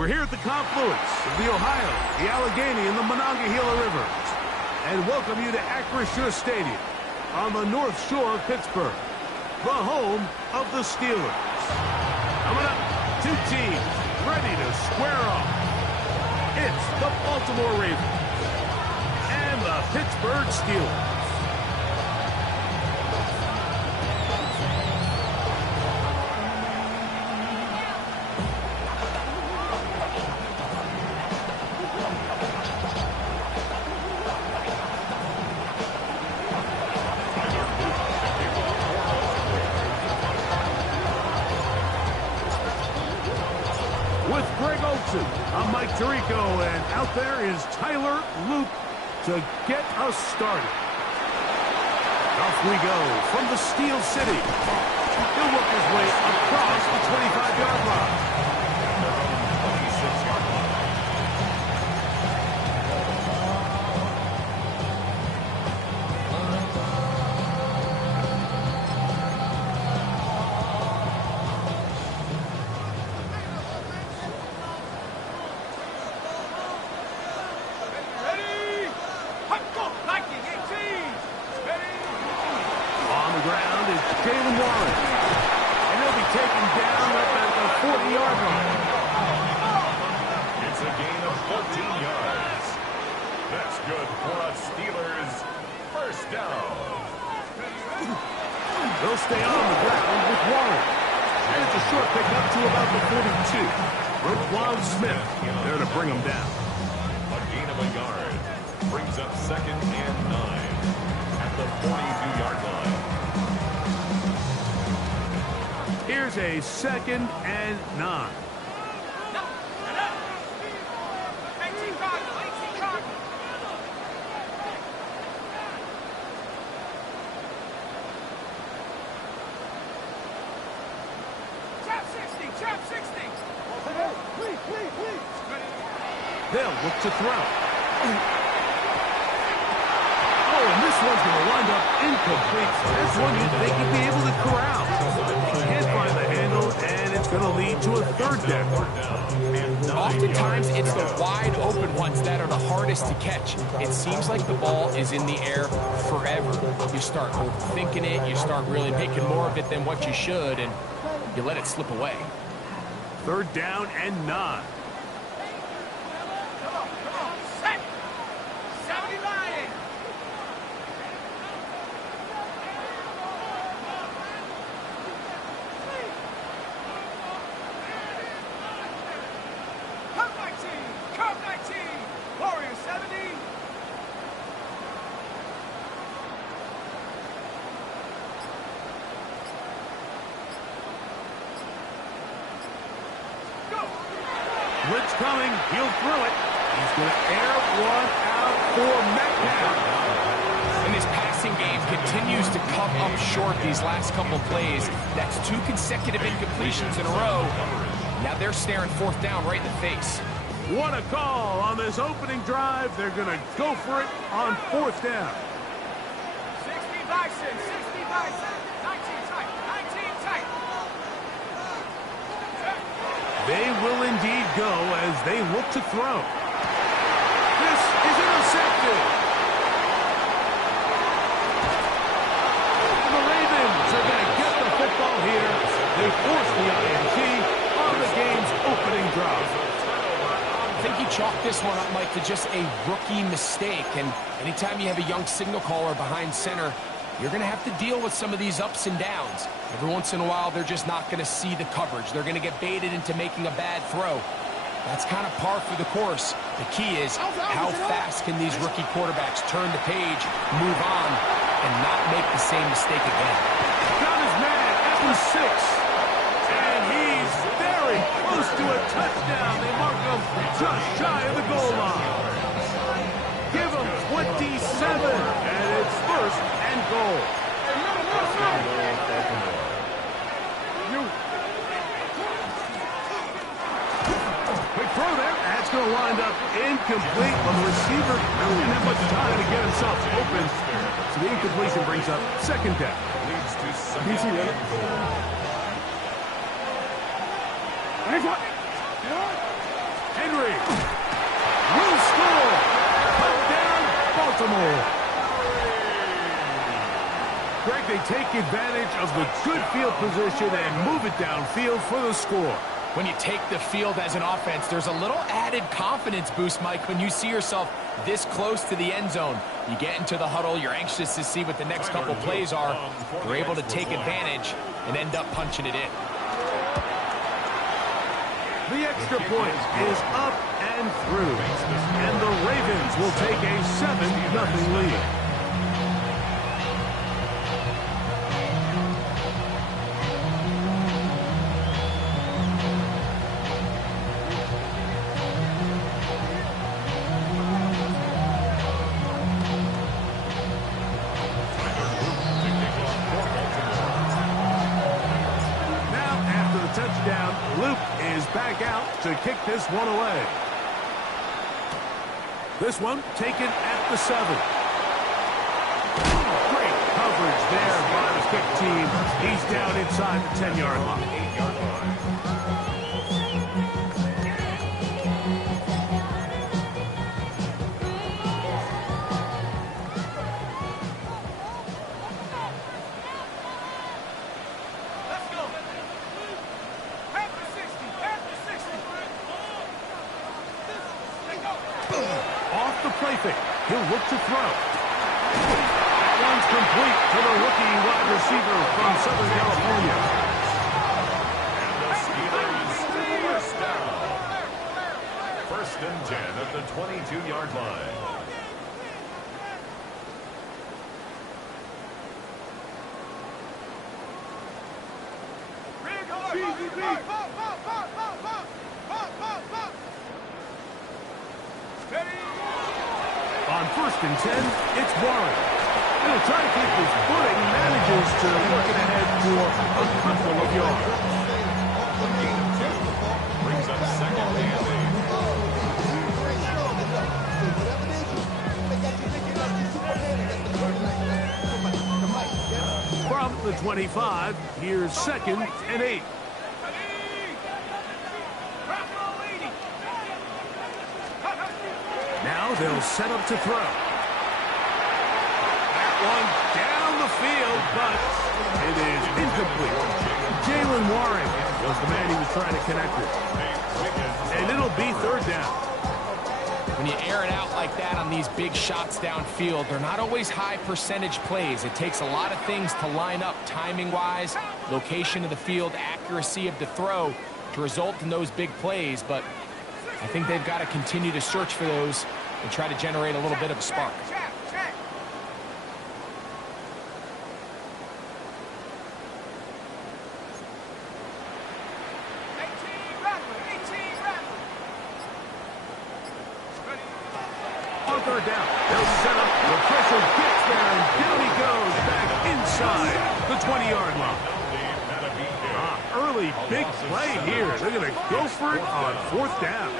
We're here at the confluence of the Ohio, the Allegheny, and the Monongahela Rivers, and welcome you to Acrisure Stadium on the North Shore of Pittsburgh, the home of the Steelers. Coming up, two teams ready to square off. It's the Baltimore Ravens and the Pittsburgh Steelers. I'm Mike Tirico, and out there is Tyler Luke to get us started. Off we go from the Steel City. He'll work his way across the 25-yard line. They'll stay on the ground with Warren. And it's a short pickup to about the 42. Roquan Smith there to bring him down. A gain of a yard brings up 2nd and 9 at the 42-yard line. Here's a 2nd and 9. They'll look to throw. Oh, and this one's going to wind up incomplete. That's one you'd think he'd be able to corral. He can't find the handle, and it's going to lead to a 3rd down. Oftentimes, it's the wide open ones that are the hardest to catch. It seems like the ball is in the air forever. You start overthinking it. You start really making more of it than what you should, and you let it slip away. 3rd down and 9. Blitz coming. He'll throw it. He's going to air one out for Metcalf. And this passing game continues to come up short these last couple plays. That's 2 consecutive incompletions in a row. Now they're staring fourth down right in the face. What a call on this opening drive. They're going to go for it on fourth down. 60 Bison, 60 Bison, 19 tight, 19 tight. They will indeed go as they look to throw. This is intercepted. The Ravens are going to get the football here. They force the INT on the game's opening drive. I think you chalk this one up, Mike, to just a rookie mistake. And anytime you have a young signal caller behind center, you're going to have to deal with some of these ups and downs. Every once in a while, they're just not going to see the coverage. They're going to get baited into making a bad throw. That's kind of par for the course. The key is how fast can these rookie quarterbacks turn the page, move on, and not make the same mistake again. Got his man at the 6. And he's very close to a touchdown. They mark him just shy of the goal line. Give him 27, and it's first and goal. Quick throw there. That's going to wind up incomplete. But the receiver didn't have much time to get himself open. So the incompletion brings up second down. Leads to second and goal. Henry will score. Touchdown, Baltimore. Greg, they take advantage of the good field position and move it downfield for the score. When you take the field as an offense, there's a little added confidence boost, Mike, when you see yourself this close to the end zone. You get into the huddle, you're anxious to see what the next couple plays are. You're able to take advantage and end up punching it in. The extra point is up and through, and the Ravens will take a 7-0 lead. Touchdown. Luke is back out to kick this one away. This one taken at the 7. Great coverage there by the kick team. He's down inside the 10-yard line. 8-yard line. Off the play fake. He'll look to throw. That one's complete to the rookie wide receiver from Southern California. And the Steelers first down. 1st and 10 at the 22-yard line. On 1st and 10, it's Warren. He'll try to keep his footing, manages to work it ahead for a couple of yards. Brings up 2nd and 8. From the 25, here's 2nd and 8. Now they'll set up to throw. That one down the field, but it is incomplete. Jaylen Warren was the man he was trying to connect with. And it'll be 3rd down. When you air it out like that on these big shots downfield, they're not always high percentage plays. It takes a lot of things to line up timing-wise, location of the field, accuracy of the throw to result in those big plays, but I think they've got to continue to search for those and try to generate a little bit of a spark. third down. They'll set up. The pressure gets there, and down he goes back inside the 20-yard line. Early big play here. They're going to go for it on fourth down.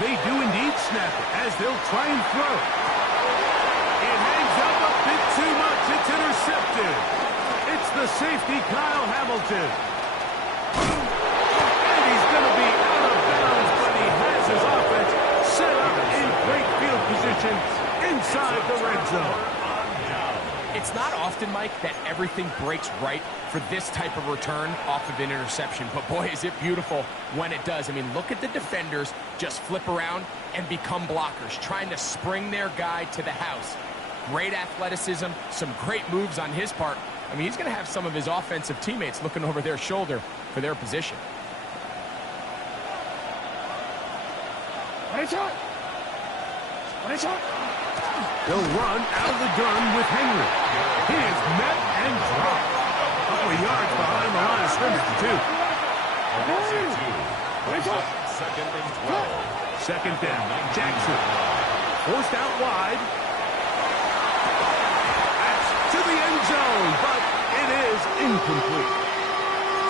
They do indeed snap it as they'll try and throw. It hangs up a bit too much. It's intercepted. It's the safety, Kyle Hamilton. And he's going to be out of bounds, but he has his offense set up in great field position inside the red zone. It's not often, Mike, that everything breaks right for this type of return off of an interception. But, boy, is it beautiful when it does. I mean, look at the defenders just flip around and become blockers, trying to spring their guy to the house. Great athleticism, some great moves on his part. I mean, he's going to have some of his offensive teammates looking over their shoulder for their position. He'll run out of the gun with Henry. He is met and dropped. A couple of yards behind the line of scrimmage, too. Second and 12. Second down. Jackson. Forced out wide. That's to the end zone, but it is incomplete.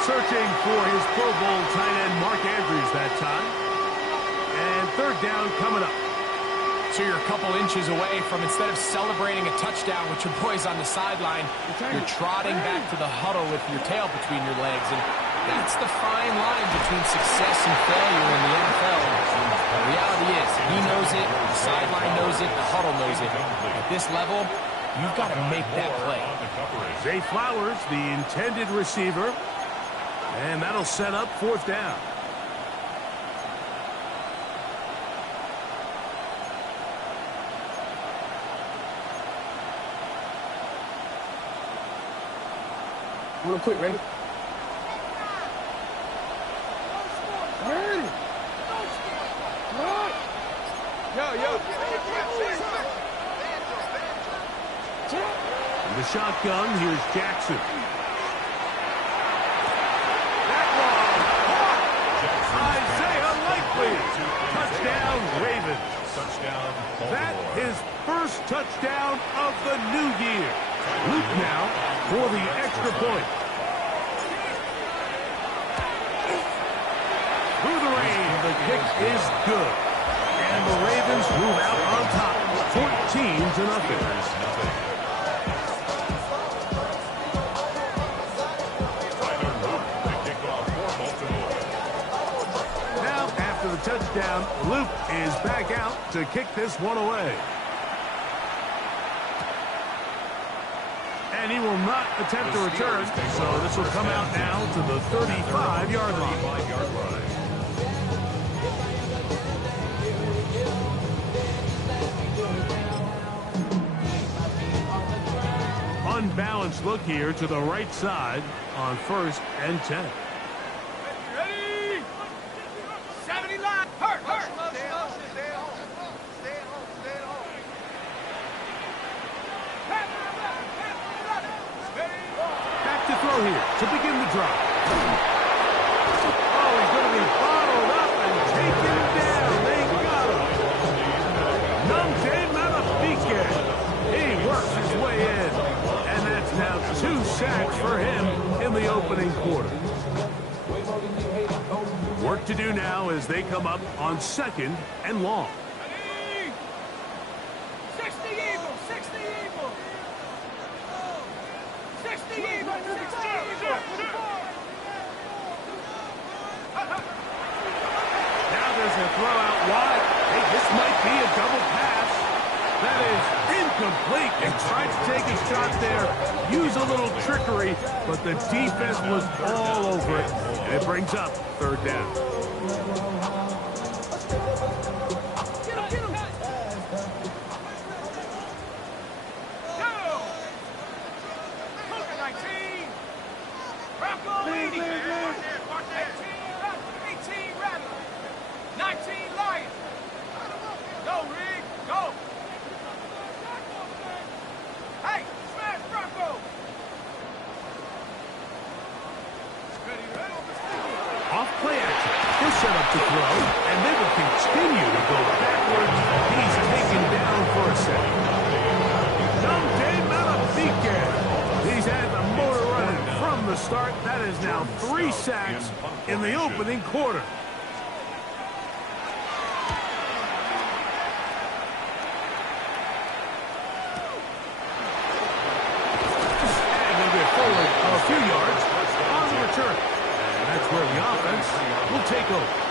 Searching for his Pro Bowl tight end Mark Andrews that time. And third down coming up. So you're a couple inches away from, instead of celebrating a touchdown with your boys on the sideline, you're trotting back to the huddle with your tail between your legs. And that's the fine line between success and failure in the NFL. The reality is, he knows it, the sideline knows it, the huddle knows it. At this level, you've got to make that play. Zay Flowers, the intended receiver. And that'll set up fourth down. Real quick, ready? Ready? Yo. In the shotgun, here's Jackson. That one. Isaiah Likely. Touchdown, Ravens. Touchdown, That Baltimore. is first touchdown of the new year. Luke now for the extra point. Through the rain, the kick is good. And the Ravens move out on top, 14-0. Tyler Luke, the kickoff for Baltimore. Now, after the touchdown, Luke is back out to kick this one away. And he will not attempt to return, so this will come out now to the 35-yard line. Unbalanced look here to the right side on 1st and 10. Ready? 70 line. Hurt. Back to throw here to begin the drive. Oh, he's going to be bottled up and taken down. They got him. Namde Malafique. He works his way in. And that's now 2 sacks for him in the opening quarter. Work to do now as they come up on 2nd and long. 60 Eagles. 60 Eagles. Now there's a throw out wide. Hey, this might be a double pass. That is incomplete. They tried to take a shot there, use a little trickery, but the defense was all over it. And it brings up 3rd down. Get him. Go. Cougar 19. Bronco 80. 18 Rattler. 19 Lion. Go, Rig. Go. Hey, smash Bronco. Ready. now 3 sacks in the opening quarter. And they'll get forward a few yards on the return. And that's where the offense will take over.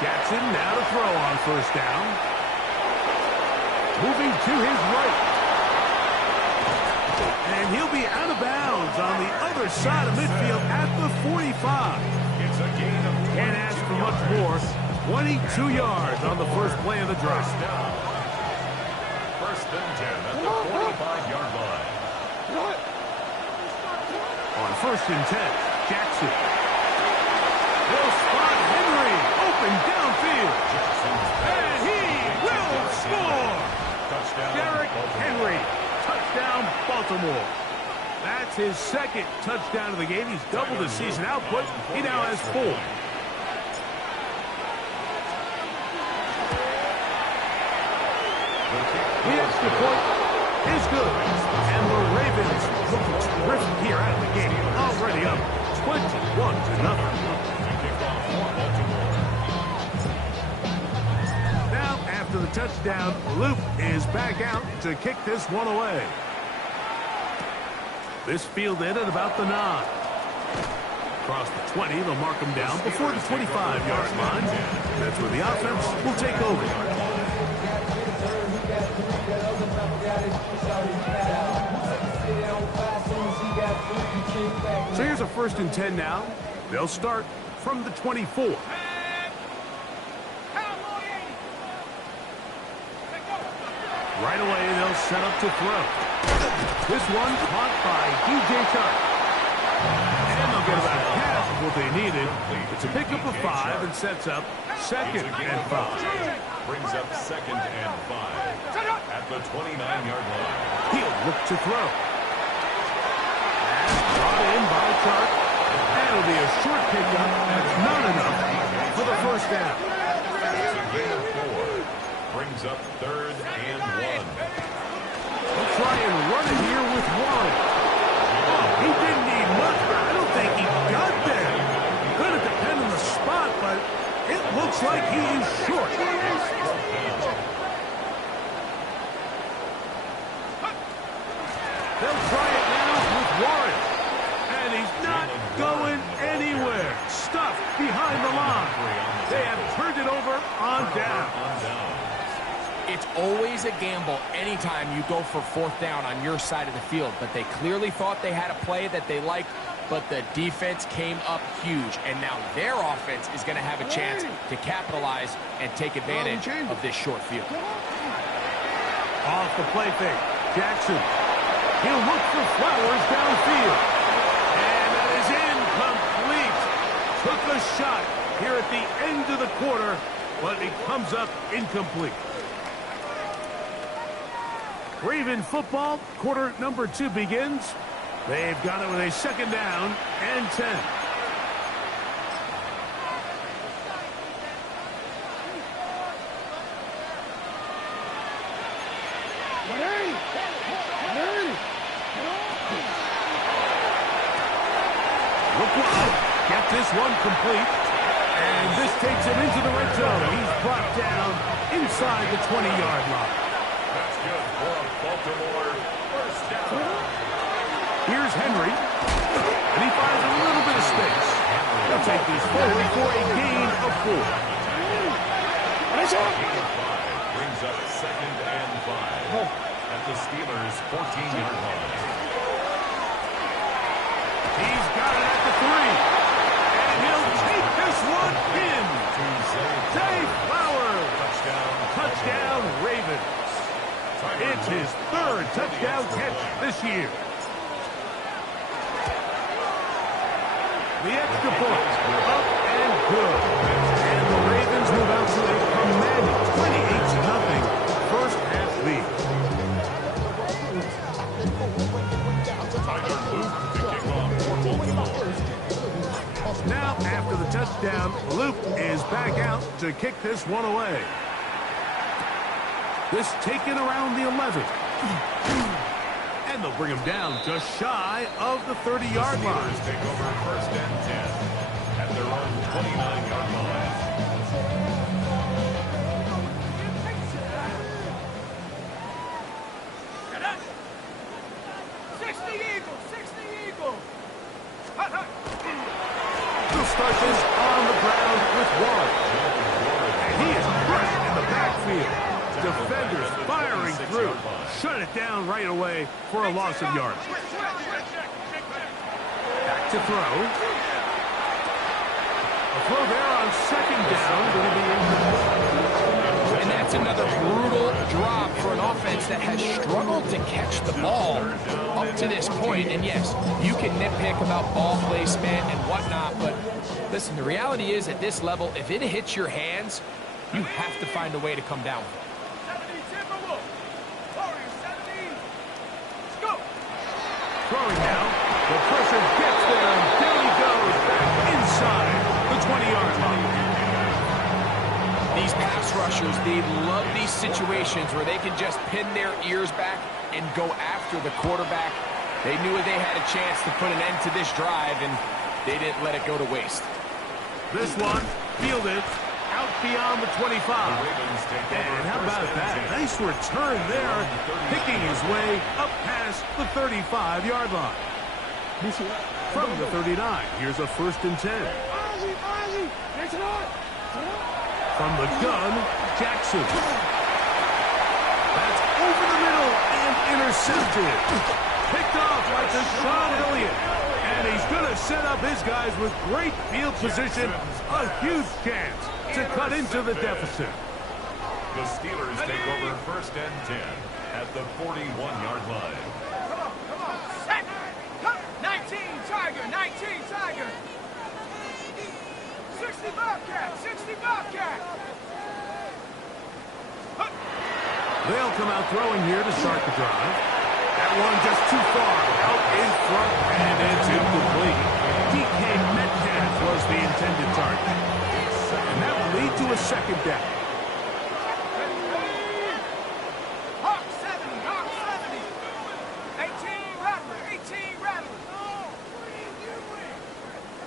Jackson now to throw on first down. Moving to his right. And he'll be out of bounds on the other side of midfield at the 45. It's a gain of Can't ask for much more. 22 yards on the first play of the drive. First and 10 at the 45-yard line. On first and 10, Jackson. Will spot Henry open downfield. And he will score. Touchdown. Derrick Henry. Touchdown, Baltimore. That's his second touchdown of the game. He's doubled his season output. He now has 4. The extra point is good. And the Ravens looking terrific here out of the game. Already up 21-0. Now, after the touchdown, Luke is back out to kick this one away. This fielded at about the 9. Across the 20, they'll mark him down before the 25-yard line. That's where the offense will take over. So here's a first and 10 now. They'll start from the 24. Right away, they'll set up to throw. This one caught by DJ Chark. And they'll get about half of what they needed. It's a pickup of 5 and sets up second and 5. Brings up second and 5 at the 29-yard line. He'll look to throw. And brought in by Chark. And it'll be a short pickup. That's not enough for the first down. It's a gain of 4. Brings up third and 1. He'll try and run it here with Warren. Oh, he didn't need much, but I don't think he got there. Going to depend on the spot, but it looks like he is short. They'll try it now with Warren. And he's not going anywhere. Stuffed behind the line. They have turned it over on down. It's always a gamble anytime you go for fourth down on your side of the field, but they clearly thought they had a play that they liked, but the defense came up huge, and now their offense is going to have a chance to capitalize and take advantage of this short field. Off the play fake, Jackson. He'll look for Flowers downfield. And that is incomplete. Took a shot here at the end of the quarter, but it comes up incomplete. Raven football, quarter number 2 begins. They've got it with a second down and 10. Get this one complete. And this takes him into the red zone. He's brought down inside the 20-yard line. That's good for a Baltimore first down. Here's Henry. And he finds a little bit of space. They'll take this forward for a gain of 4. Brings up second and 5 at the Steelers' 14-yard line. He's got it at the 3. And he'll take this one in. Zay Flowers. Touchdown, Ravens. It's his 3rd touchdown catch this year. The extra point, up and good. And the Ravens move out to a commanding 28-0 first down. Luke is back out to kick this one away. This taken around the 11. And they'll bring him down just shy of the 30-yard line. Steelers take over first and 10 at their own 29-yard line. He'll start this on the ground with Warren. And he is crushed in the backfield. Defenders firing through. Shut it down right away for a loss of yards. Back to throw. A throw there on second down. Going to be incomplete. And that's another brutal drop for an offense that has struggled to catch the ball up to this point. And yes, you can nitpick about ball placement and whatnot, but listen, the reality is at this level, if it hits your hands, you have to find a way to come down with it. Throwing now. The pressure gets there, and down he goes back inside the 20-yard line. These pass rushers, they love these situations where they can just pin their ears back and go after the quarterback. They knew they had a chance to put an end to this drive, and they didn't let it go to waste. This one fielded out beyond the 25. And how about that? Nice return there, picking his way up past the 35-yard line. From the 39, here's a 1st and 10. From the gun, Jackson. That's over the middle and intercepted. Picked off by Deshaun Elliott. And he's going to set up his guys with great field position. A huge chance to cut into the deficit. The Steelers take over first and 10 at the 41-yard line. Come on, set. 19 Tiger, 19 Tiger. 60 Bobcat, 60 Bobcat. They'll come out throwing here to start the drive. That one just too far out in front, and it's incomplete. DK Metcalf was the intended target. And that will lead to a second down. Hawk 70, Hawk 70. 18 Rattler, 18 Rattler.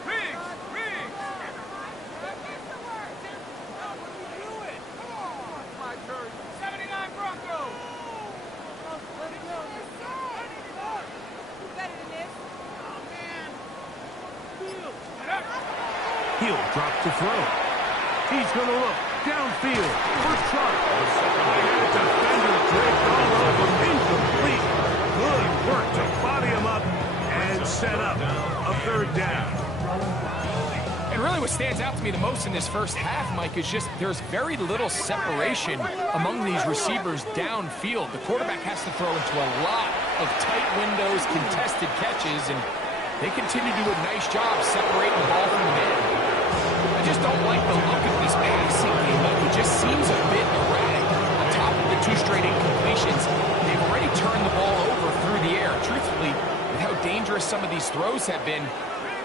Riggs, Riggs. Come on, my turn. 79 Bronco. He'll drop to throw. He's going to look downfield. First try. Defender draped all over. Incomplete. Good work to body him up and set up a 3rd down. And really what stands out to me the most in this first half, Mike, is just there's very little separation among these receivers downfield. The quarterback has to throw into a lot of tight windows, contested catches, and they continue to do a nice job separating the ball from the man. I just don't like the look of this passing game. It just seems a bit erratic. On top of the 2 straight incompletions, they've already turned the ball over through the air. Truthfully, with how dangerous some of these throws have been,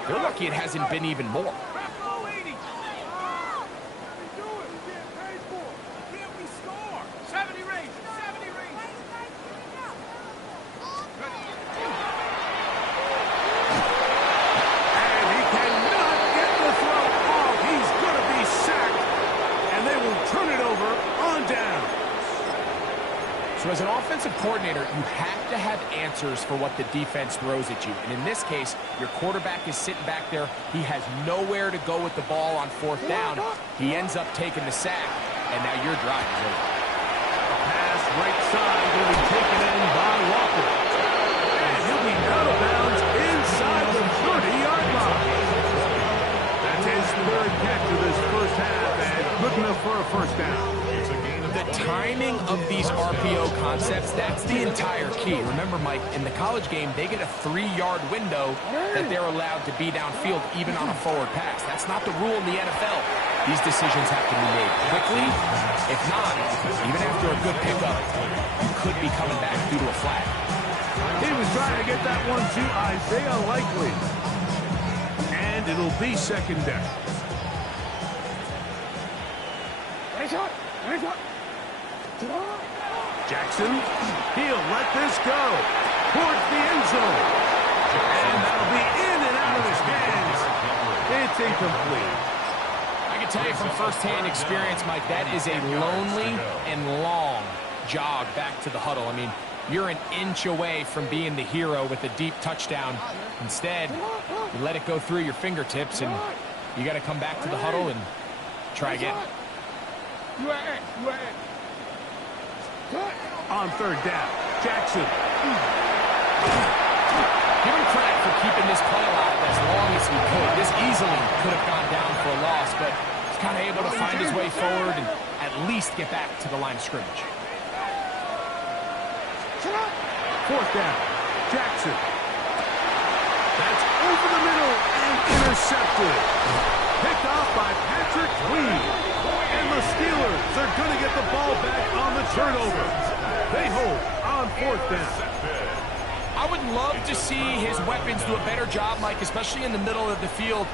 they're lucky it hasn't been even more. 70 range, 70 range. And he cannot get the throw off. He's going to be sacked. And they will turn it over on down. So as an offensive coordinator, you have to have answers for what the defense throws at you. And in this case, your quarterback is sitting back there. He has nowhere to go with the ball on 4th down. He ends up taking the sack, and now your drive is over. Pass right side will be taken in by Walker. And he'll be out of bounds inside the 30-yard line. That's his 3rd catch of this first half, and good enough for a 1st down. The timing of these RPO concepts, that's the entire key. Remember, Mike, in the college game, they get a 3-yard window that they're allowed to be downfield, even on a forward pass. That's not the rule in the NFL. These decisions have to be made quickly. If not, even after a good pickup, you could be coming back due to a flag. He was trying to get that one to Isaiah Likely. And it'll be 2nd down. Jackson, he'll let this go towards the end zone. And that'll be in and out of his hands. It's incomplete. I can tell you from firsthand experience, Mike, that is a lonely and long jog back to the huddle. I mean, you're an inch away from being the hero with a deep touchdown. Instead, you let it go through your fingertips, and you got to come back to the huddle and try again. On third down, Jackson. Give him credit for keeping this play alive as long as he could. This easily could have gone down for a loss, but he's kind of able to find his way forward and at least get back to the line of scrimmage. Fourth down, Jackson. That's over the middle and intercepted. Picked off by Patrick Queen. And the Steelers are going to get the ball back on the turnover. They hold on fourth down. I would love to see his weapons do a better job, Mike, especially in the middle of the field,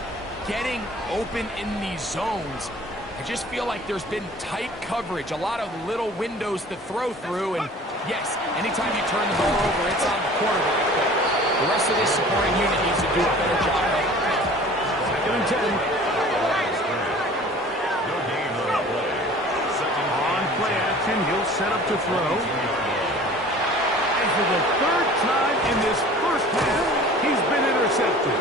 getting open in these zones. I just feel like there's been tight coverage, a lot of little windows to throw through, and yes, anytime you turn the ball over, it's on the quarterback, but the rest of this supporting unit needs to do a better job. Second and 10. On play action, he'll set up to throw. And for the third time in this first half, he's been intercepted.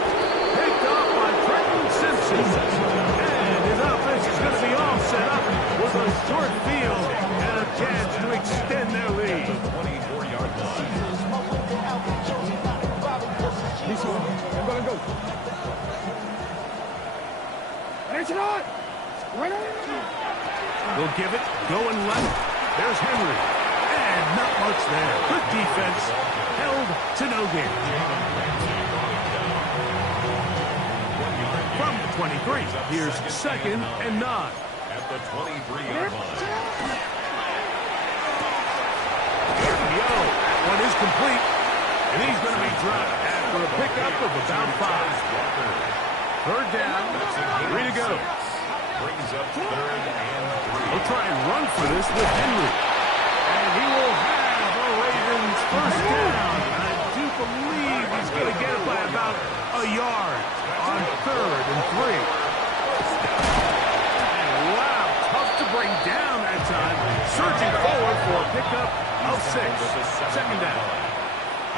Picked off by Trenton Simpson. And his offense is going to be all set up with a short field and a chance to extend their lead. 24-yard line. We'll give it, going left. There's Henry. And not much there. Good defense. Held to no gain. From the 23, here's second and 9. At the 23-yard line. That one is complete. And he's going to be dropped after a pickup of about 5. Third down. 3 to go. Brings up third and 3. We'll try and run for this with Henry. And he will have a Ravens first down. I do believe he's going to get it by about a yard on third and 3. And wow, tough to bring down that time. Surging forward for a pickup of 6. Second down.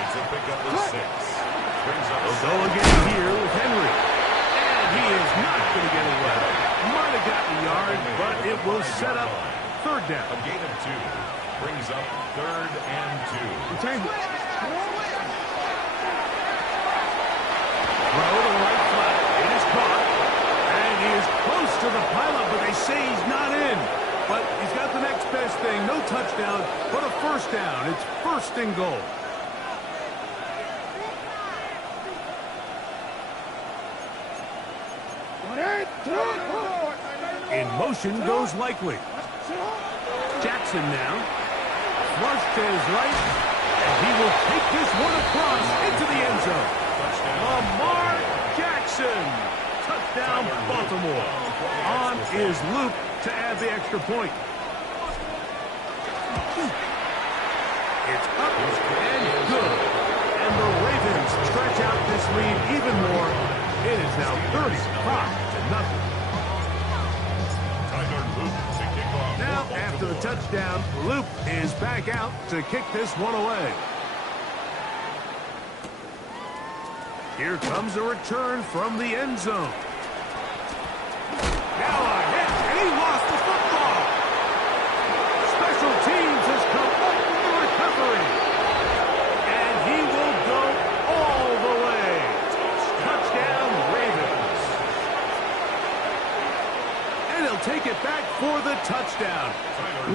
It's a pickup of 6. Brings up They'll go again here with Henry. And he is not going to get away. Might have gotten a yard, but it will set up third down. a gain of 2. Brings up third and 2. Throw to the right flat. It is caught. And he is close to the pilot, but they say he's not in. But he's got the next best thing. No touchdown, but a first down. It's first and goal. In motion goes Likely. Jackson now. Flush to his right. And he will take this one across into the end zone. Lamar Jackson. Touchdown, Baltimore. On is Luke to add the extra point. It's up and good. And the Ravens stretch out this lead even more. It is now 35-0. Now, after the touchdown, Luke is back out to kick this one away. Here comes a return from the end zone. Now a hit, and he lost the football. Special teams has come up with the recovery. And he will go all the way. Touchdown, Ravens. And he'll take it back for the touchdown.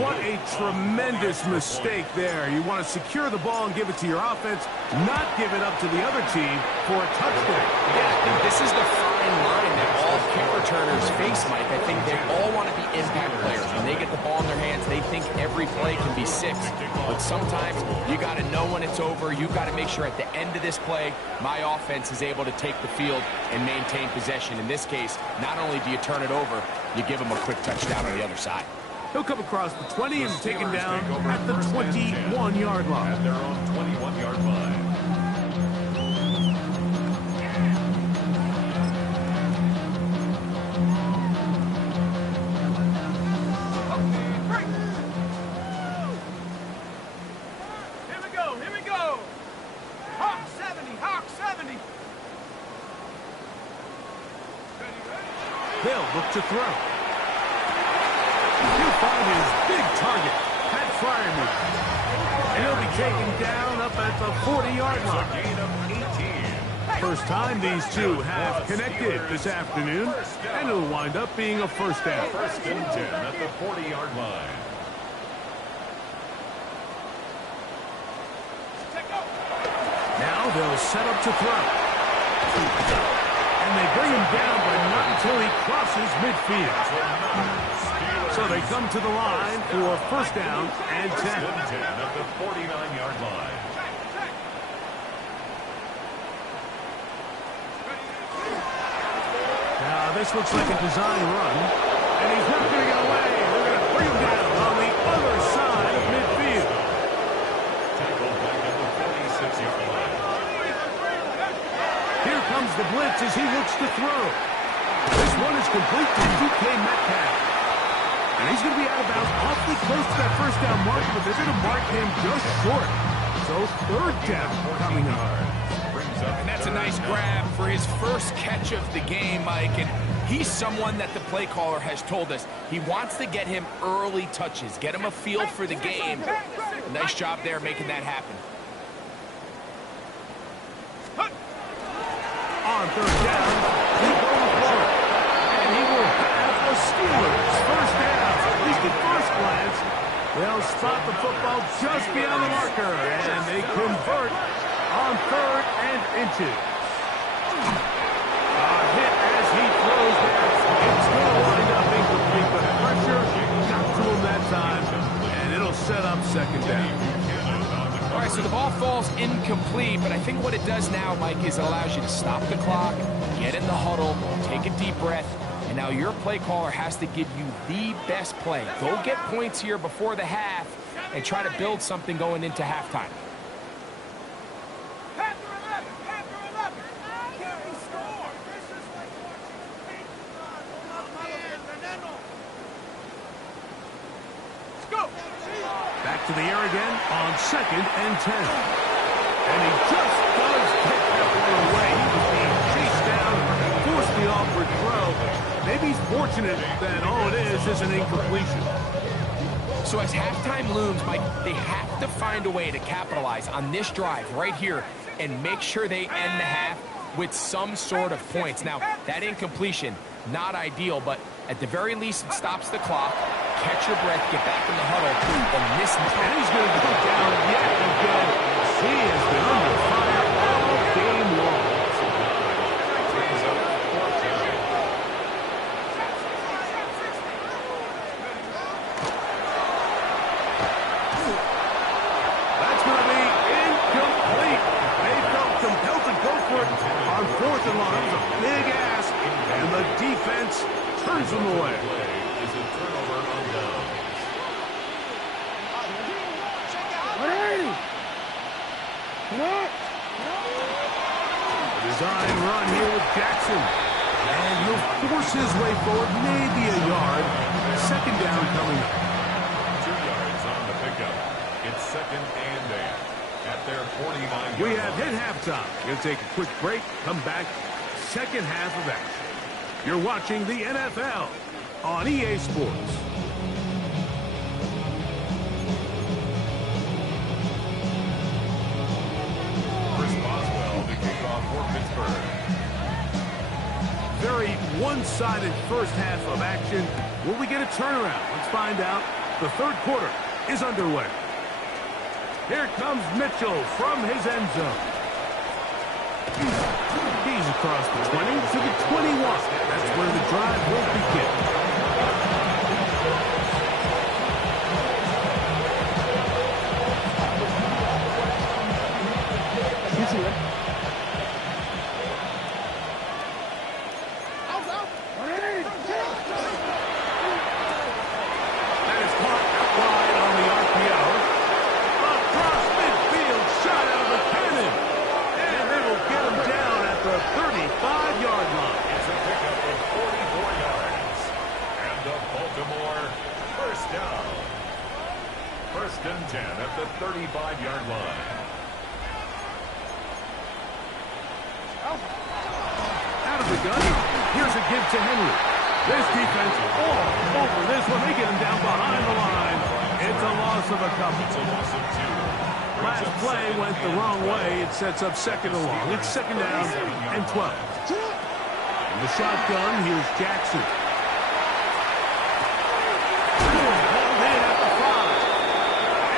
What a tremendous mistake there. You want to secure the ball and give it to your offense, not give it up to the other team for a touchdown. Yeah, and this is the fine line that all kick returners face, Mike. I think they all want to be impact players. When they get the ball in their hands, they think every play can be 6. But sometimes you got to know when it's over. You've got to make sure at the end of this play, my offense is able to take the field and maintain possession. In this case, not only do you turn it over, you give them a quick touchdown on the other side. He'll come across the 20 and taken down at the 21-yard line. At their own 21-yard line. Here we go. Hawk 70, Hawk 70. They'll look to throw. He'll find his big target, Pat Fryermuth. And he'll be taken down up at the 40-yard line. Gain of 18. First time these two have connected this afternoon, and it'll wind up being a first down. First and 10 at the 40-yard line. Now they'll set up to throw. And they bring him down, but not until he crosses midfield. So they come to the line for first down and 10. First and 10 at the 49-yard line. Now this looks like a design run, and he's not going to get away. They're going to bring him down on the other side of midfield. Tackled back at the 46-yard line. Here comes the blitz as he looks to throw. This one is complete to DK Metcalf. And he's going to be out of bounds awfully close to that first down mark, but they're going to mark him just short. So third down coming up. And that's a nice grab for his first catch of the game, Mike. And he's someone that the play caller has told us he wants to get him early touches, get him a feel for the game. Nice job there making that happen. On third down, he goes for it. And he will have the Steelers first down. At least at first glance, they'll spot the football just beyond the marker, and they convert on third and inches. A hit as he throws there. It's going to wind up incomplete, but pressure got to him that time, and it'll set up second down. All right, so the ball falls incomplete, but I think what it does now, Mike, is it allows you to stop the clock, get in the huddle, take a deep breath, and now your play caller has to give you the best play. Go get points here before the half and try to build something going into halftime. Back to the air again on second and 10. And he just does get that one away. He was being chased down, forced the awkward throw. Maybe he's fortunate that all it is an incompletion. So as halftime looms, Mike, they have to find a way to capitalize on this drive right here and make sure they end the half with some sort of points. Now, that incompletion, not ideal, but at the very least, it stops the clock. Catch your breath, get back in the huddle, and this. And he's going to go down yet again. He has been under fire all game long. That's going to be incomplete. They felt compelled to go for it on fourth and long. It was a big ask, and the defense turns them away. Is a turnover on down. Design run here with Jackson. And he'll force his way forward, maybe a yard. Second down coming up. 2 yards on the pickup. It's second and 8 at their 49. We have hit halftime. Going to take a quick break, come back, second half of action. You're watching the NFL on EA Sports. Chris Boswell to kick off for Pittsburgh. Very one-sided first half of action. Will we get a turnaround? Let's find out. The third quarter is underway. Here comes Mitchell from his end zone. He's across the 20 to the 21. That's where the drive will begin. That is 35-yard line. Out of the gun. Here's a give to Henry. This defense all over this one. They get him down behind the line. It's a loss of a couple. It's a loss of 2. Last play went the wrong way. It sets up second and long. It's second down and 12. In the shotgun, here's Jackson. Hauled in at the 5.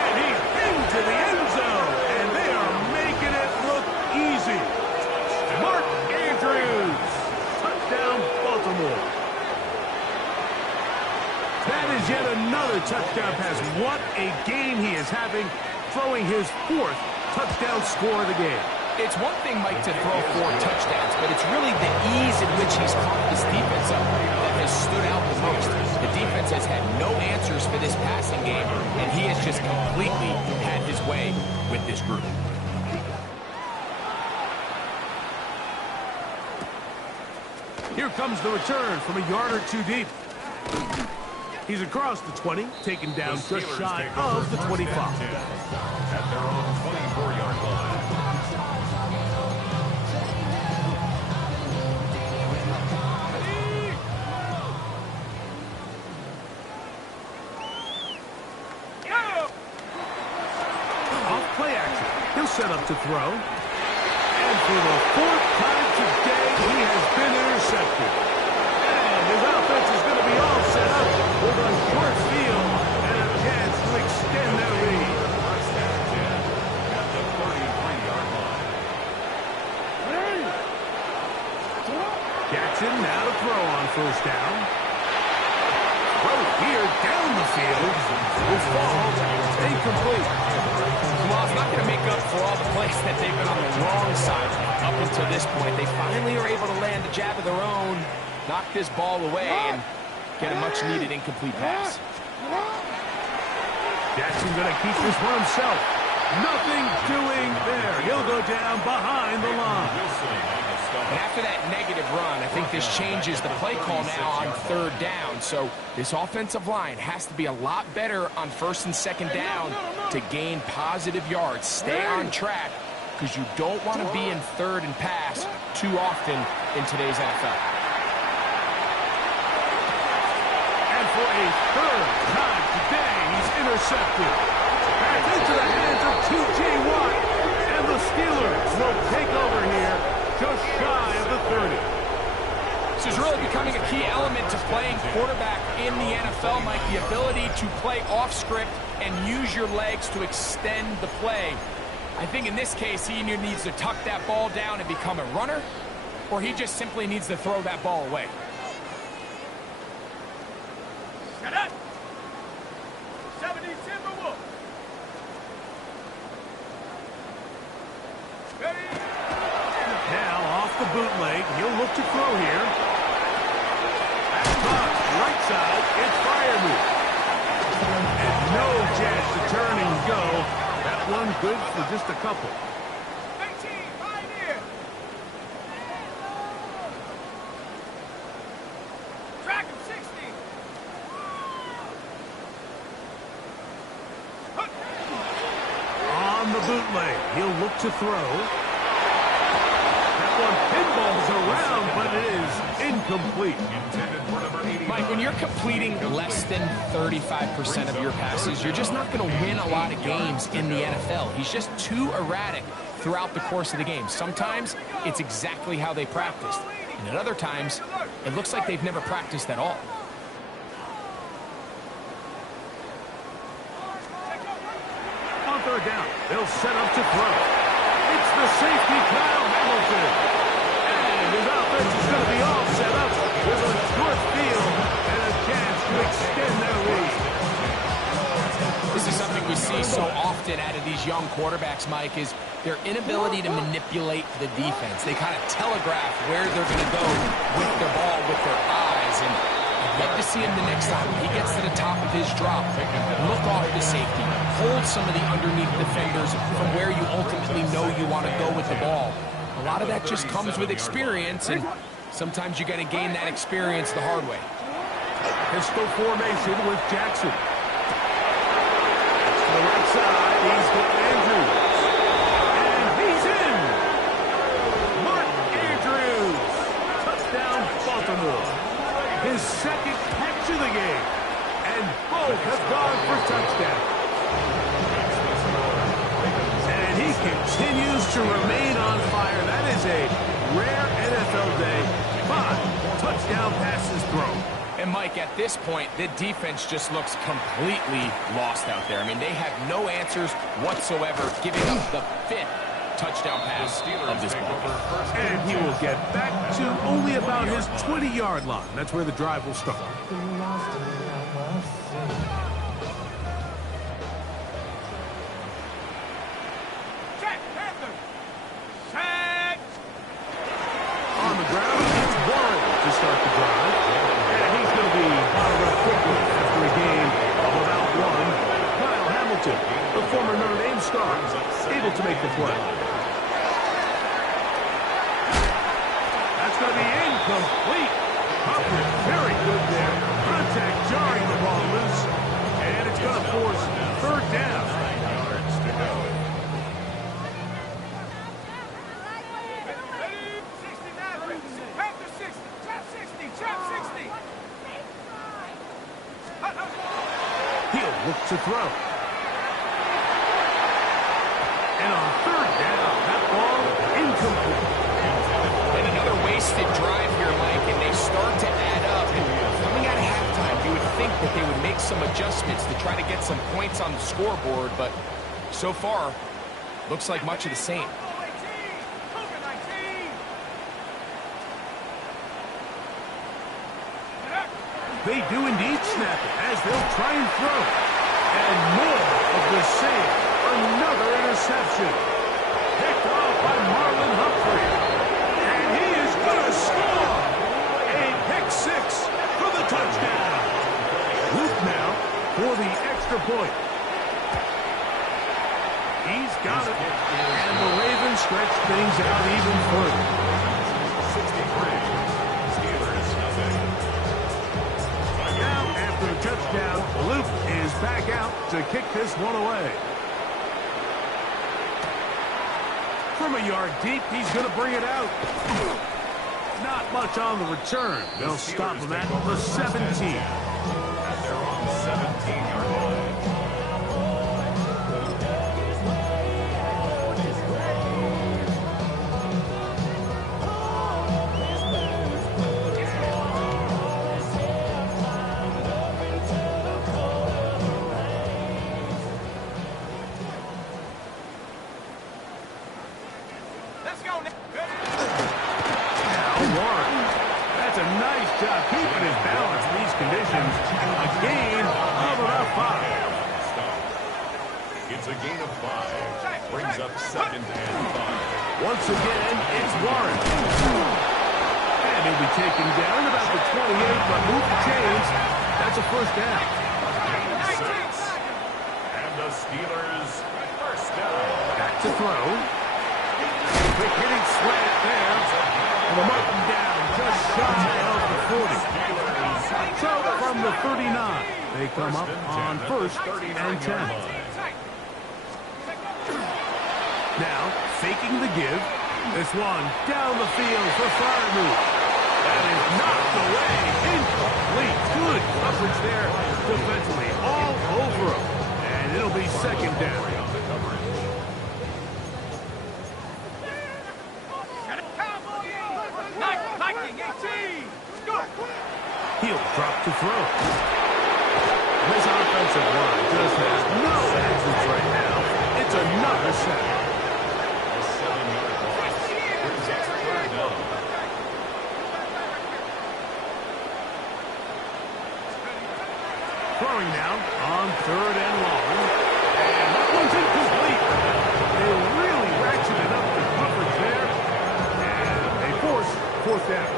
And he's into the end zone. And they are making it look easy. Mark Andrews. Touchdown, Baltimore. That is yet another touchdown pass. What a game he is having, throwing his 4th touchdown score of the game. It's one thing, Mike, to throw 4 touchdowns, but it's really the ease in which he's caught this defense up that has stood out the most. The defense has had no answers for this passing game, and he has just completely had his way with this group. Here comes the return from a yard or 2 deep. He's across the 20, taken down just shy of the 25. At their own 24-yard line. Off play action. He'll set up to throw. And for the 4th time today, he has been intercepted. And his offense is going to be all set up with a short field and a chance to extend their lead. First down 10 at the 33-yard line. Jackson now to throw on first down. Throw here down the field. Will fall incomplete. Well, it's not going to make up for all the plays that they've been on the wrong side up until this point. They finally are able to land a jab of their own, knock this ball away, and get a much-needed incomplete pass. Jackson going to keep this one himself. Nothing doing there. He'll go down behind the line. And after that negative run, I think this changes the play call now on 3rd down. So this offensive line has to be a lot better on 1st and 2nd down to gain positive yards. Stay on track, because you don't want to be in 3rd and pass too often in today's NFL. And for a 3rd time today, he's intercepted. Back into the hands of T.J. Watt. And the Steelers will take over here just shy of the 30. This is really becoming a key element to playing quarterback in the NFL, Mike, the ability to play off script and use your legs to extend the play. I think in this case, he either needs to tuck that ball down and become a runner, or he just simply needs to throw that ball away. Shut up! 70 Timberwolves. Ready? Now off the bootleg, he'll look to throw here. That's caught, right side, it's Freiermuth. And no chance to turn and go. That one good for just a couple. 19, right here. Track him, 60. On the bootleg, he'll look to throw. That one pinballs around, but it is incomplete. Intended for number 80. Mike, when you're completing less than 35% of your passes, you're just not going to win a lot of games in the NFL. He's just too erratic throughout the course of the game. Sometimes it's exactly how they practiced. And at other times, it looks like they've never practiced at all. On 3rd down, they'll set up to throw. It's the safety, Kyle Hamilton. And his offense is going to be all set up with a short field and a chance to extend their lead. This is something we see so often out of these young quarterbacks, Mike, is their inability to manipulate the defense. They kind of telegraph where they're going to go with their ball, with their eyes. And I'd love to see him the next time. He gets to the top of his drop. Look off the safety. Hold some of the underneath defenders from where you ultimately know you want to go with the ball. A lot of that just comes with experience, and sometimes you got to gain that experience the hard way. Pistol formation with Jackson. the right side. He's got Andrews. And he's in. Mark Andrews. Touchdown, Baltimore. His second catch of the game. And both have gone for touchdowns. And he continues to remain on fire. That is a rare NFL day. 5 touchdown passes thrown. And, Mike, at this point, the defense just looks completely lost out there. I mean, they have no answers whatsoever, giving up the 5th touchdown pass of this ball. And he will get back to only about his 20-yard line. That's where the drive will start. Check, Panther. Check. On the ground, it's Warren to start the drive. And he's going to be bottled up quickly after a game of about 1. Kyle Hamilton, the former Notre Dame star, able to make the play. That's going to be incomplete. Humphrey, very good there. Contact jarring the ball loose. And it's going to force 3rd down. 9 yards to go. Ready? 69. Panther 60. Chop 60. Chop 60. He'll look to throw. And on 3rd down, that ball incomplete. And another wasted drive here, Mike, and they start to add up. And coming out of halftime, you would think that they would make some adjustments to try to get some points on the scoreboard, but so far, looks like much of the same. They do indeed snap it as they'll try and throw. And more of the same. Another interception. Picked off by Marlon Humphrey. And he is going to score. A pick 6 for the touchdown. Luke now for the extra point. He's got it. And the Ravens stretch things out even further. 63. Steelers, nothing. Now, after the touchdown, Luke is back out to kick this one away. From a yard deep, he's going to bring it out. Not much on the return. They'll stop him at the 17. At their own 17-yard line. Let's go. Now Warren. That's a nice job keeping his balance in these conditions. A gain of about 5. It's a gain of 5. Brings up 2nd and 5. Once again, it's Warren. And he'll be taken down about the 28, but move the chains. That's a 1st down. 6. And the Steelers, 1st down. Back to throw. Quick hitting slant there. And they'll mark him down just shy of the 40. So from the 39, they come up on 1st and 10. Now, faking the give. This one down the field for Freiermuth. That is knocked away. Incomplete. Good coverage there defensively. All over him. And it'll be 2nd down. He'll drop to throw. This offensive line just has no answers right now. It's another sack. The 7-yard loss. Brings up 3rd down. Throwing now on 3rd and long. And that one's incomplete. They really ratcheted up the coverage there. And they force 4th down.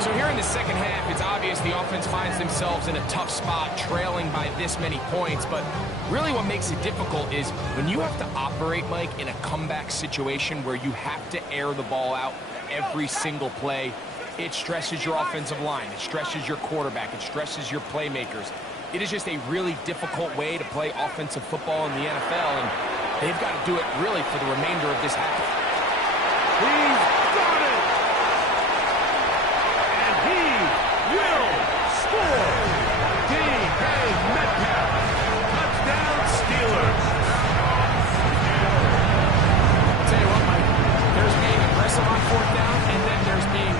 So here in the second half, it's obvious the offense finds themselves in a tough spot, trailing by this many points. But really what makes it difficult is when you have to operate, Mike, in a comeback situation where you have to air the ball out every single play, it stresses your offensive line. It stresses your quarterback. It stresses your playmakers. It is just a really difficult way to play offensive football in the NFL, and they've got to do it really for the remainder of this half. He's got it! And he will score! D.K. Metcalf, touchdown Steelers! I'll tell you what, Mike, there's being aggressive on fourth down, and then there's being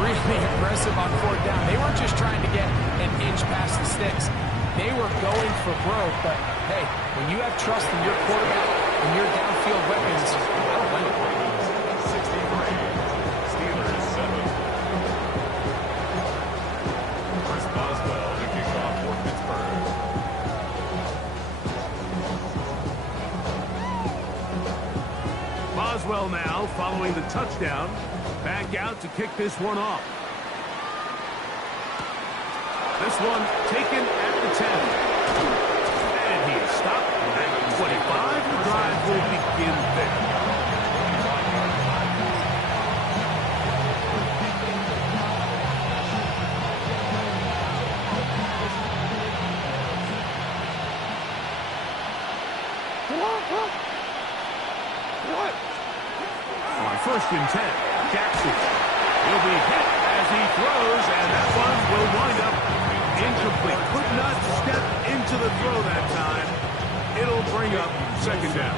really aggressive on fourth down. They weren't just trying to get an inch past the sticks. They were going for broke, but hey, when you have trust in your quarterback and your downfield weapons, I don't blame it. 63, Steelers 7. Chris Boswell to kick off for Pittsburgh. Boswell now, following the touchdown, back out to kick this one off. This one taken at the 10. And he is stopped at 25. The drive will begin there. On 1st and 10, Jackson will be hit as he throws, and that one will wind up incomplete. Could not step into the throw that time. It'll bring up 2nd down.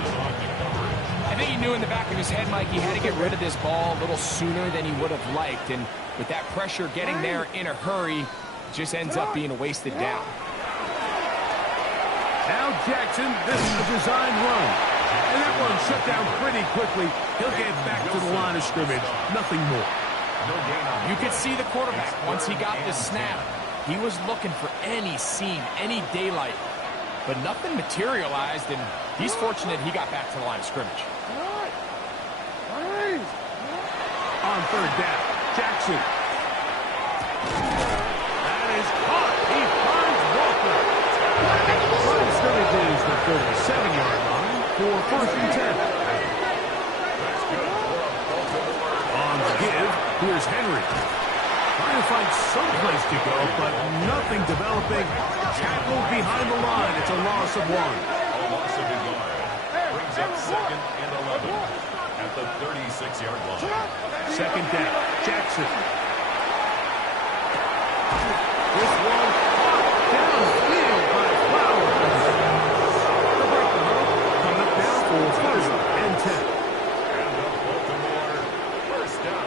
I think he knew in the back of his head, Mike, he had to get rid of this ball a little sooner than he would have liked, and with that pressure getting there in a hurry, it just ends up being a wasted down. Now Jackson, this is a designed run. And that one shut down pretty quickly. He'll get back to the line of scrimmage. Nothing more. You could see the quarterback, once he got this snap, he was looking for any seam, any daylight. But nothing materialized, and he's fortunate he got back to the line of scrimmage. On 3rd down, Jackson. That is caught. He finds Walker. Line of scrimmage is the 37-yard line for 1st and 10. On the give, here's Henry. Trying to find some place to go, but nothing developing. Tackled behind the line. It's a loss of 1. A loss of a yard. Brings up 2nd and 11 at the 36-yard line. 2nd down, Jackson. This one caught downfield by Flowers. The break the huddle. Coming up now for 1st and 10. And the Baltimore 1st down.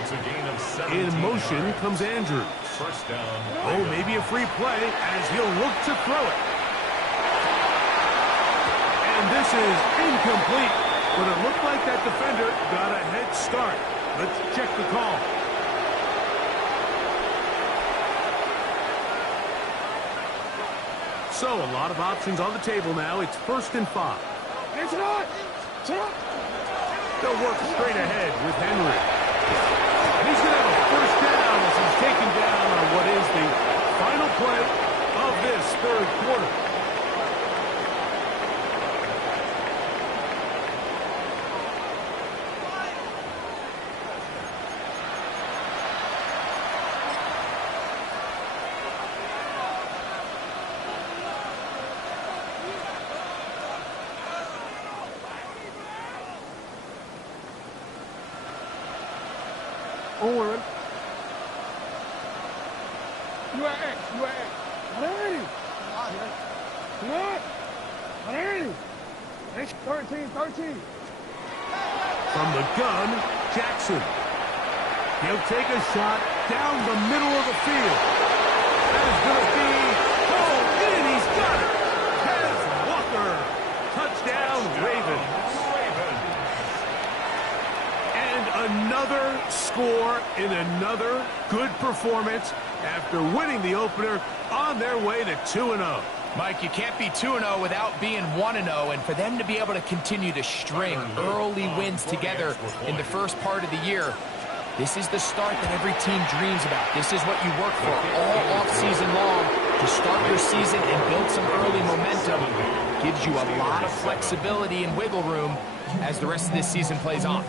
It's a gain of 17. In motion comes Andrews. 1st down. Oh, maybe a free play as he'll look to throw it. And this is incomplete, but it looked like that defender got a head start. Let's check the call. So, a lot of options on the table now. It's 1st and 5. They'll work straight ahead with Henry. He's going to have a 1st down as he's taken down on what is the final play of this 3rd quarter. Owen. You are X. Hurry. Hurry. It's 13. From the gun, Jackson. He'll take a shot down the middle of the field. That is going to be pulled in. He's got it. Kez Walker. Touchdown, Ravens. Another score in another good performance after winning the opener on their way to 2-0. Mike, you can't be 2-0 without being 1-0, and for them to be able to continue to string early wins together in the first part of the year, this is the start that every team dreams about. This is what you work for all offseason long to start your season and build some early momentum. Gives you a lot of flexibility and wiggle room as the rest of this season plays on.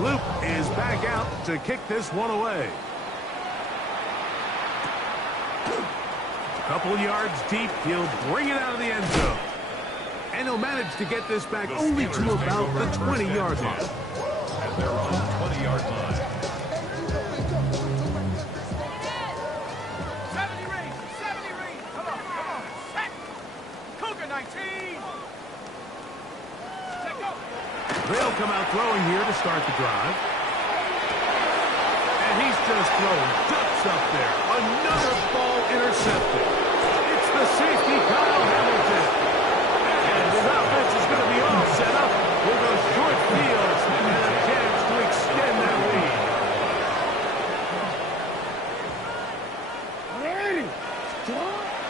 Loop is back out to kick this one away. A couple yards deep, he'll bring it out of the end zone. And he'll manage to get this back only to about the 20-yard line. And they're on the 20-yard line. 70 range. Come on. Set. Cougar 19. Set go. They'll come out throwing here to start the drive. And he's just throwing ducks up there. Another ball intercepted. It's the safety, Kyle Hamilton. And his offense is going to be all set up with those short fields and a chance to extend that lead.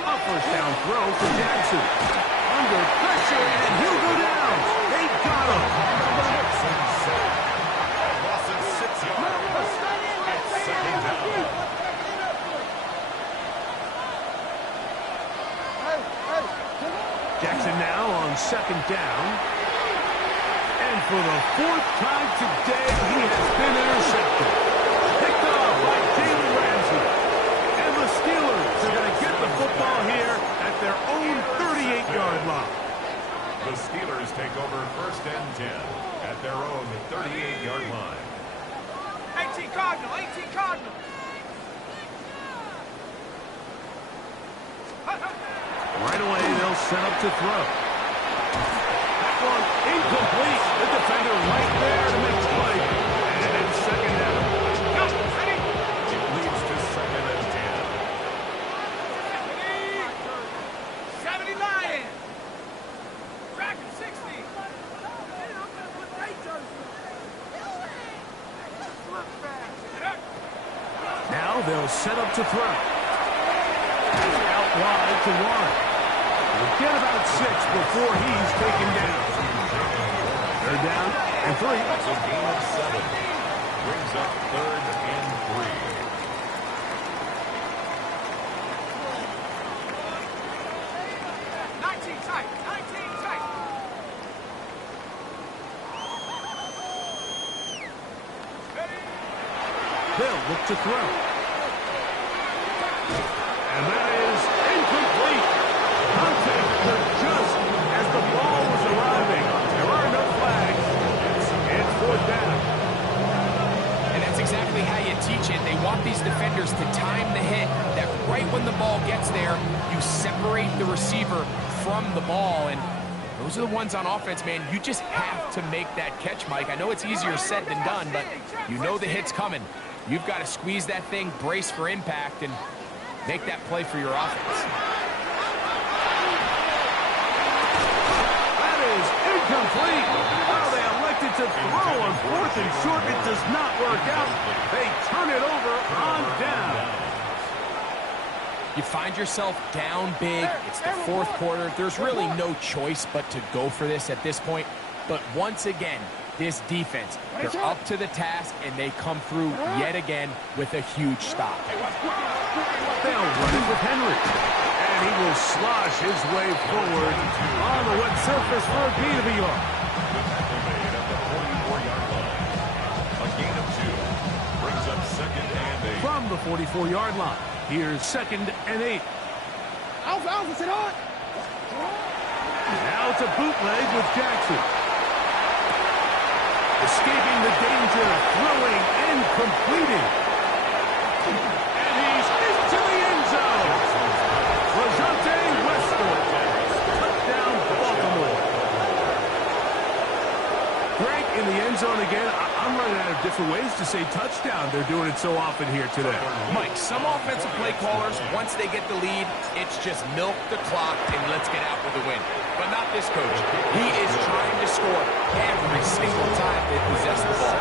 A first down throw for Jackson. Under pressure, and he'll go down. They got him. Loss of 6 yards. It's second down. Jackson now on second down. And for the fourth time today, he has been intercepted. Picked off by Jalen Ramsey. And the Steelers are going to get the football here at their own 38-yard line. The Steelers take over first and 10 at their own 38-yard line. 18 Cardinal. Right away, they'll set up to throw. That one incomplete. The defender right there to make the play. And it's second down. It leads to second and 70 Lions. Dragon 60. Now they'll set up to throw. Out wide to Warren. We'll get about 6 before he's taken down. They're down and 3. It's a gain of 7. Brings up third and 3. 19 tight. They'll look to throw. And that is incomplete. Contact just as the ball was arriving. There are no flags. It's fourth down. And that's exactly how you teach it. They want these defenders to time the hit, that right when the ball gets there, you separate the receiver from the ball. And those are the ones on offense, man. You just have to make that catch, Mike. I know it's easier said than done, but you know the hit's coming. You've got to squeeze that thing, brace for impact, and make that play for your offense. That is incomplete. Oh, they elected to throw on fourth and short. It does not work out. They turn it over on down. You find yourself down big. It's the fourth quarter. There's really no choice but to go for this at this point. But once again, this defense, they're up to the task, and they come through yet again with a huge stop. They'll run it with Henry. And he will slosh his way forward on the wet surface for a gain of a yard. The tackle made at the 44-yard line. A gain of 2. Brings up second and 8. From the 44-yard line, here's second and 8. Alpha, sit on. Now it's a bootleg with Jackson. Escaping the danger, throwing and completing. And he's into the end zone. Rajante Westbrook. Touchdown, Baltimore. Greg in the end zone again. I'm running out of different ways to say touchdown. They're doing it so often here today. Mike, some offensive play callers, once they get the lead, it's just milk the clock and let's get out with the win. But not this coach. He is trying to score every single time they possess the ball.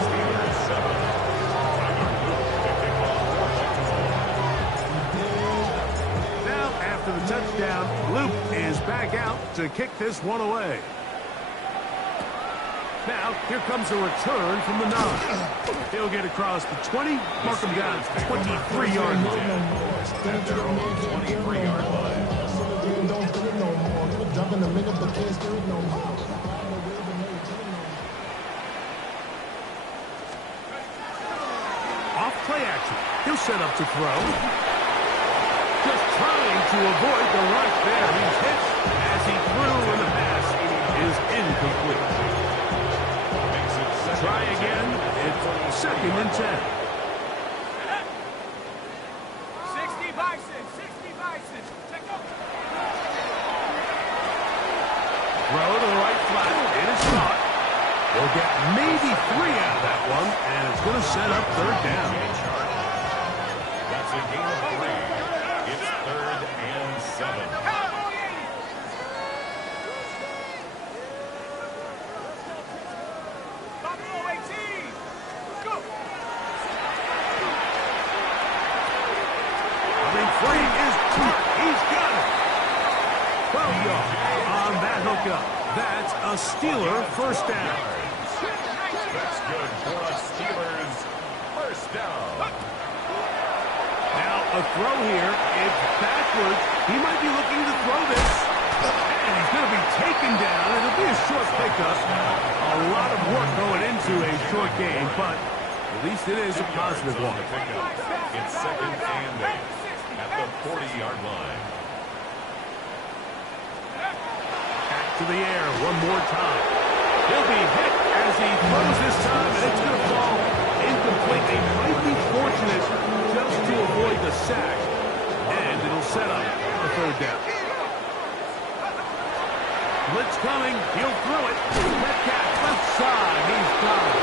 Steelers 7. Tyler Luke to kick off. Now, after the touchdown, Luke is back out to kick this one away. Now, here comes a return from the 9. He'll get across the 20, mark him down 23-yard line. At their own 23-yard line. play action. He'll set up to throw. Just trying to avoid the rush there. He's hit as he threw, and the pass is incomplete. Try again. It's 2nd and 10. 60 Bison, 60 Bison. Take over. Throw to the right flat. It is caught. They'll get maybe 3 out of that one, and it's going to set up 3rd down. That's a gain of 3. It's 3rd and 7. Cowboy 80. Buffalo 18. Go. Running free is Tuck. He's got it. 12 yards on that hookup. That's a Steeler 1st down. That's good for a Steelers 1st down. Now a throw here. It's backwards. He might be looking to throw this. And he's going to be taken down. It'll be a short pickup. A lot of work going into a short game, but at least it is a positive one. It's 2nd and 8 at the 40-yard line. Back to the air one more time. He'll be hit as he throws this time, and it's going to fall incomplete. They might be fortunate just to avoid the sack, and it'll set up the 3rd down. Blitz coming. He'll throw it. Metcalf left side. He's got it.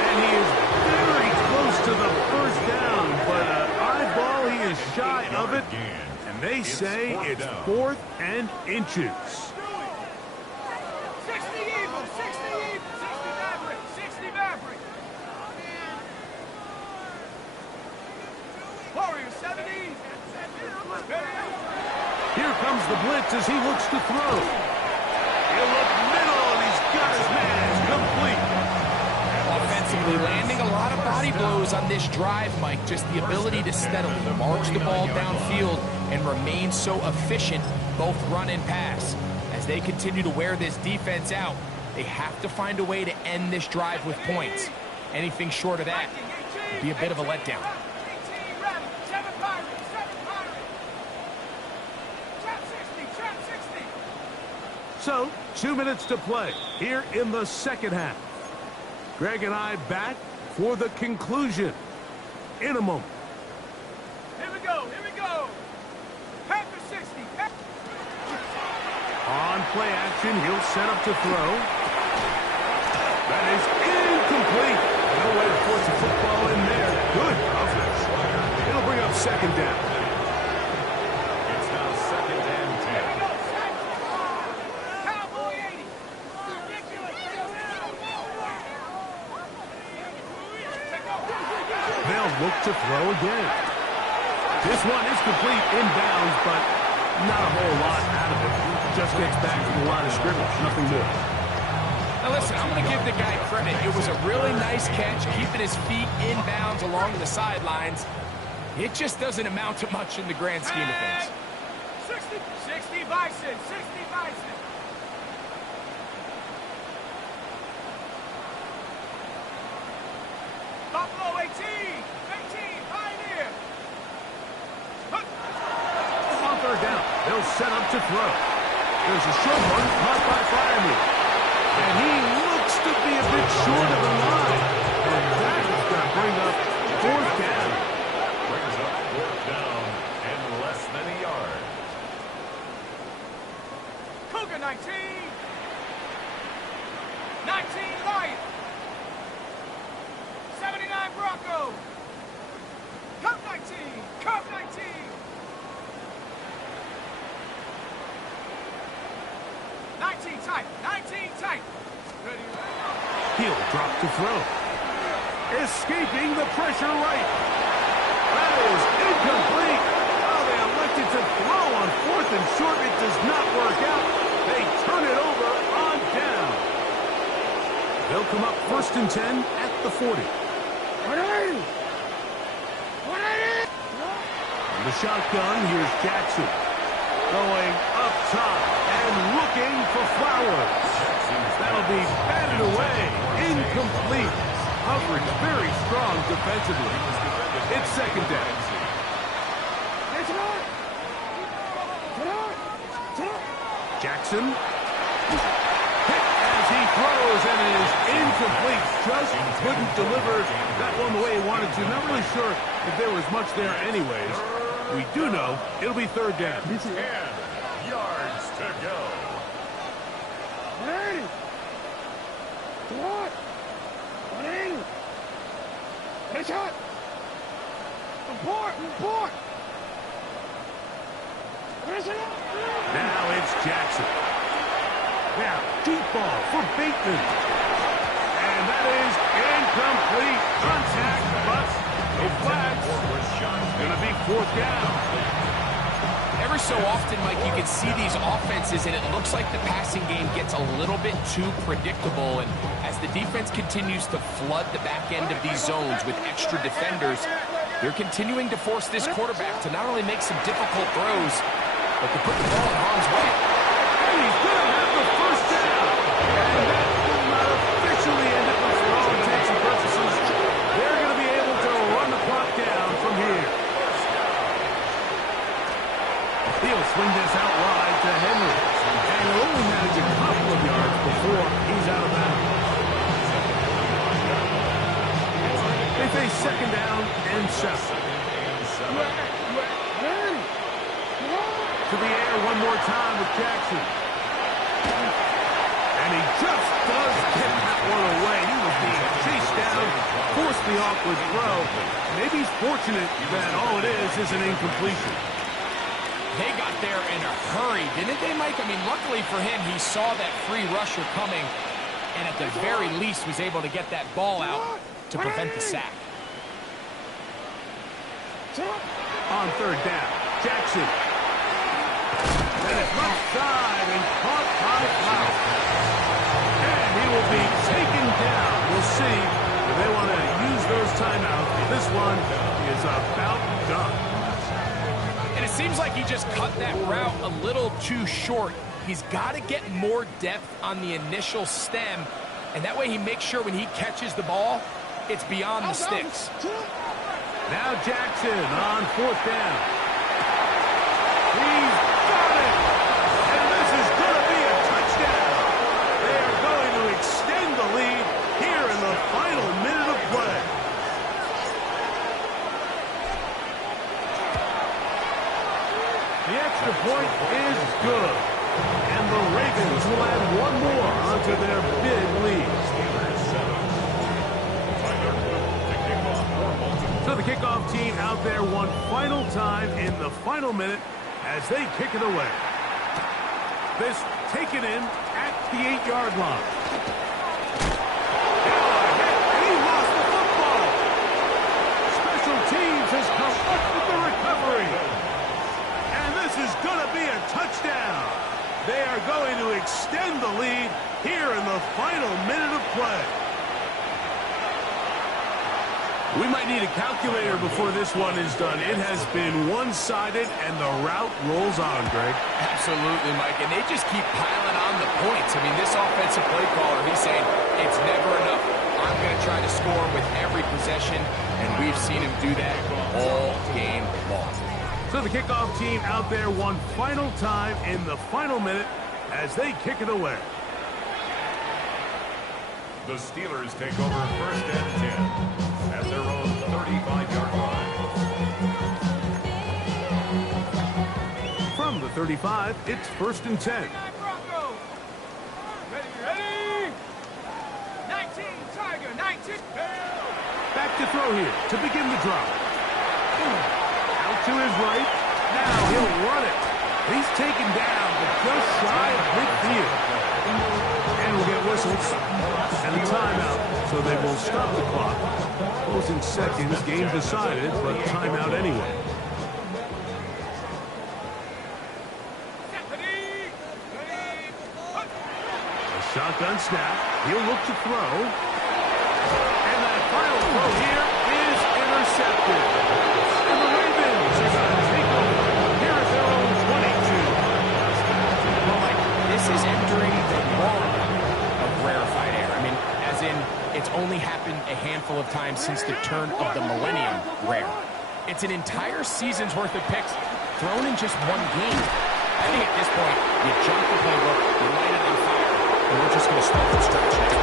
And he is very close to the 1st down, but an eyeball, he is shy of it. And they say it's 4th and inches. 60 Eagles, 60 Eagles, 60 Maverick, 60 Maverick. Warriors 70. Here comes the blitz as he looks to throw. He'll look middle, and he's got his man complete. Offensively landing a lot of body blows on this drive, Mike. Just the ability to steadily march the ball downfield and remain so efficient, both run and pass. As they continue to wear this defense out, they have to find a way to end this drive with points. Anything short of that would be a bit of a letdown. 18 Rebel, 7 Pirates, 7 Pirates. Trap 60, trap 60. So, 2 minutes to play here in the 2nd half. Greg and I back for the conclusion in a moment. Here we go, here we go. Panther 60. On play action, he'll set up to throw. That is incomplete. No way to force a football in there. Good coverage. It'll bring up 2nd down. It's now 2nd and 10. Cowboy 80. They'll look to throw again. This one is complete inbounds, but not a whole lot out of it. Just gets back to the line of scrimmage, nothing more. Now listen, I'm going to give the guy credit. It was a really nice catch, keeping his feet inbounds along the sidelines. It just doesn't amount to much in the grand scheme of things. 60 Bison, 60 Bison. Buffalo 18, 18, Pioneer. On 3rd down, they'll set up to throw. There's a short one caught by Freiermuth. And he looks to be a bit short of the line. And that is going to bring up 4th down. Brings up 4th down and less than a yard. Cougar 19. 19 Lion. 79 Bronco. Cup 19, Cup 19. 19 tight, 19 tight. Ready, He'll drop to throw. Escaping the pressure right. That is incomplete. Oh, they elected to throw on 4th and short. It does not work out. They turn it over on down. They'll come up 1st and 10 at the 40. On the shotgun, here's Jackson. Going up top and looking for Flowers. That'll be batted away. Incomplete. Coverage very strong defensively. It's second down. Jackson. Hit as he throws, and it is incomplete. Just couldn't deliver that one the way he wanted to. Not really sure if there was much there anyways. We do know it'll be third down. 10 yards to go. Headshot! Report! Now it's Jackson. Now, deep ball for Bateman. And that is incomplete. Contact, but no flags. Gonna be fourth down. Every so often, Mike, you can see these offenses, and it looks like the passing game gets a little bit too predictable. And as the defense continues to flood the back end of these zones with extra defenders, they're continuing to force this quarterback to not only make some difficult throws, but to put the ball in harm's way. And he's going to have the first down. And that will not officially end it, but for all intents and purposes, they're going to be able to run the clock down from here. He'll swing this out wide to Henry. And he'll only manage a couple of yards before he's out of bounds. They face second down and 7. To the air one more time with Jackson. And he just does get that one away. He was being chased down, forced the awkward throw. Maybe he's fortunate that all it is an incompletion. They got there in a hurry, didn't they, Mike? I mean, luckily for him, he saw that free rusher coming, and at the very least was able to get that ball out to prevent the sack. On third down, Jackson. And it's left side and caught by Powell. And he will be taken down. We'll see if they want to use those timeouts. This one is about done. And it seems like he just cut that route a little too short. He's got to get more depth on the initial stem, and that way he makes sure when he catches the ball, it's beyond the sticks. Now Jackson on fourth down. He's got it! And this is going to be a touchdown. They are going to extend the lead here in the final minute of play. The extra point is good. And the Ravens will add one more onto their big lead. So the kickoff team out there one final time in the final minute as they kick it away. This taken in at the 8-yard line. And he lost the football. Special teams has come up with the recovery. And this is going to be a touchdown. They are going to extend the lead here in the final minute of play. We might need a calculator before this one is done. It has been one-sided, and the route rolls on, Greg. Absolutely, Mike, and they just keep piling on the points. I mean, this offensive play caller, he's saying, it's never enough. I'm going to try to score with every possession, and we've seen him do that all game long. So the kickoff team out there one final time in the final minute as they kick it away. The Steelers take over first and 10 at their own 35-yard line. From the 35, it's first and 10. Ready? 19, Tiger, 19. Back to throw here to begin the drop. Out to his right. Now he'll run it. He's taken down, but just shy of midfield. And we'll get whistles and a timeout, so they will stop the clock. Closing seconds, game decided, but timeout anyway. A shotgun snap. He'll look to throw. And that final throw here is intercepted. And the Ravens are going to take over here at their own 22. Well, Mike, this is entering the world of rarefied air. I mean, as as in it's only happened a handful of times since the turn of the millennium. Rare. It's an entire season's worth of picks thrown in just one game. I think at this point, you jump the playbook, you light it on fire, and we're just going to start from scratch next